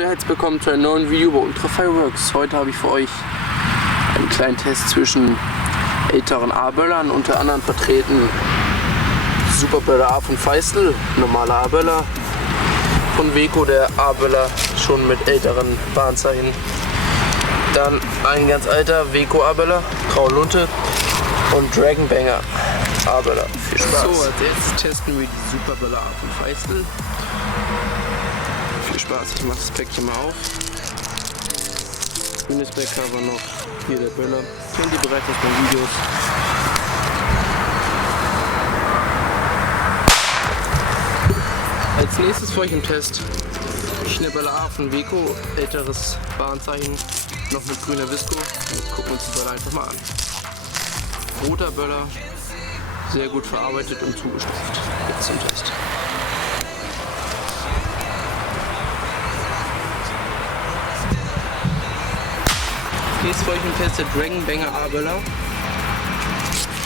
Herzlich willkommen zu einem neuen Video bei Ultrafireworks. Heute habe ich für euch einen kleinen Test zwischen älteren A-Böllern, unter anderem vertreten Super Böller A von Feistel, normaler A-Böller, von Weco der A-Böller schon mit älteren Warnzeichen, dann ein ganz alter Weco A-Böller, graue Lunte und Dragonbanger A-Böller. Viel Spaß! So, als erstes testen wir die Super Böller A von Feistel. Viel Spaß, ich mache das Päckchen mal auf. Grünes Backcover noch, hier der Böller. Kennt ihr bereits aus den Videos. Als nächstes für euch im Test Böller A von Weco, älteres Warnzeichen, noch mit grüner Visco. Jetzt gucken wir uns die Böller einfach mal an. Roter Böller, sehr gut verarbeitet und zugestopft. Jetzt zum Test. Nächstes für euch im Test der Dragonbanger A-Böller.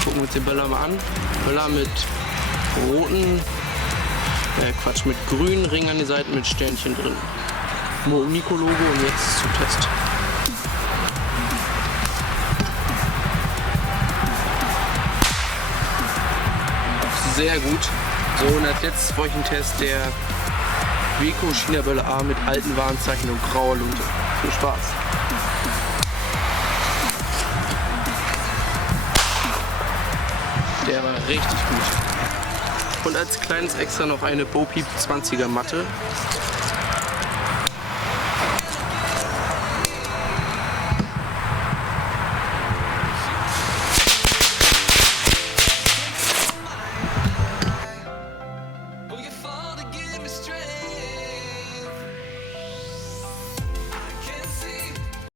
Gucken wir uns den Böller mal an. Böller mit roten, mit grünen Ringen an die Seiten mit Sternchen drin. Moog Nico Logo und jetzt zum Test. Sehr gut. So, und als letztes für euch im Test der Weco Böller A mit alten Warnzeichen und grauer Lunte. Viel Spaß! Der war richtig gut. Und als kleines Extra noch eine Bo-Peep 20er Matte.